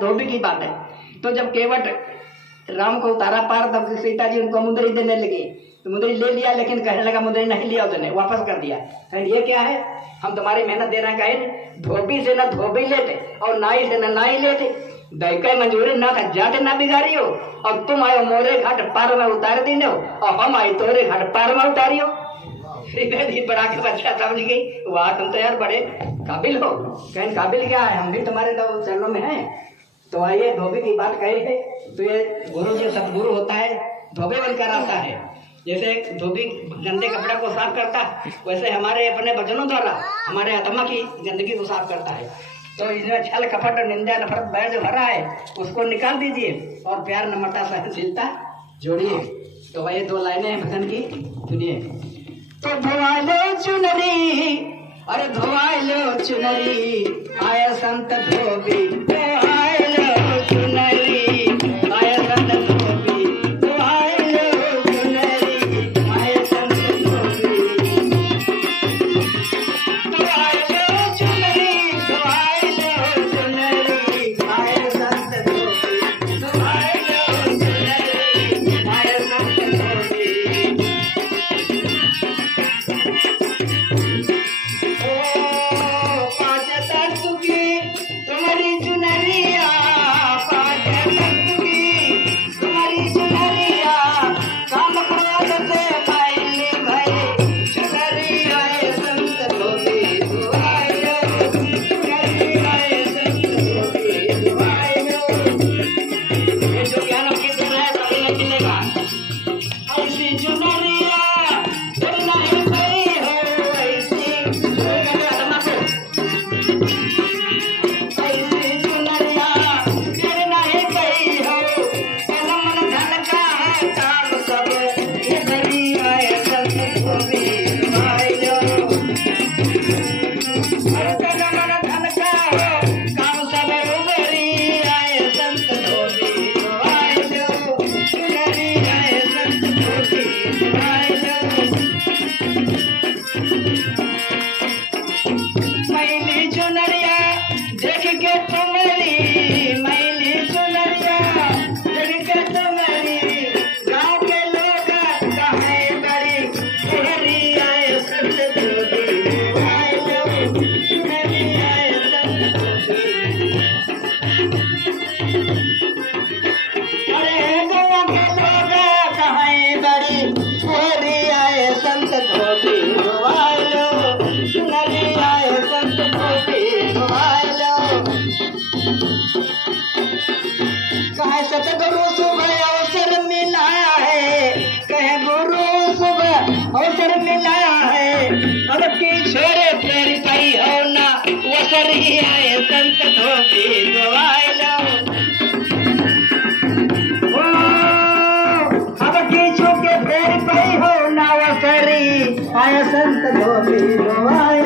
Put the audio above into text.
धोबी की बात है। तो जब केवट राम को उतारा पार, तब सीता जी उनको मुंदरी देने लगी। तो मुंदरी ले लिया, लेकिन कहने लगा मुंदरी नहीं लिया, उसने वापस कर दिया। ये क्या है, हम तुम्हारी मेहनत दे रहे हैं। कहे धोबी से न धोबी लेते और नाई से न नाई लेते, दैके मंजूरी ना था जाते ना बिगाड़ियो। और तुम आयो मोरे घाट पार में उतार दी हो, और हम आए तोरे घाट पार में उतारियो। बड़ा के बच्चा समझ गई, वाह तुम तो यार बड़े काबिल हो। कहें काबिल क्या है, हम भी तुम्हारे तो चरणों में हैं। तो आइए धोबी की बात कही है। तो ये गुरु जो सतगुरु होता है धोबे बनकर आता है। जैसे धोबी गंदे कपड़े को साफ करता है, वैसे हमारे अपने वचनों द्वारा हमारे आत्मा की गंदगी को साफ करता है। तो इसमें छल कपट और निंदा नफरत बैर जो भरा है उसको निकाल दीजिए और प्यार नम्रता सहनशीलता जोड़िए। तो वही दो लाइनें हैं भजन की, सुनिए। तो धोवा लो चुनरी, अरे धोवा लो चुनरी, आया संत धोबी। धोवा लो चुनरी, आया संत धोबी। धोवा लो चुनरी, आया संत धोबी। धोवा लो चुनरी, धोवा लो चुनरी, आया संत धोबी। धोवा लो चुनरी, आया संत धोबी। सतगुरु सुबह अवसर मिला है, कहे गुरु सुबह अवसर मिला है। अब की छोरे फेर पाई हो ना वसर ही आए संत धोबी। धोवा लो, अब की छोके फेर पाई हो ना वसर ही आए संत धोबी। धोवा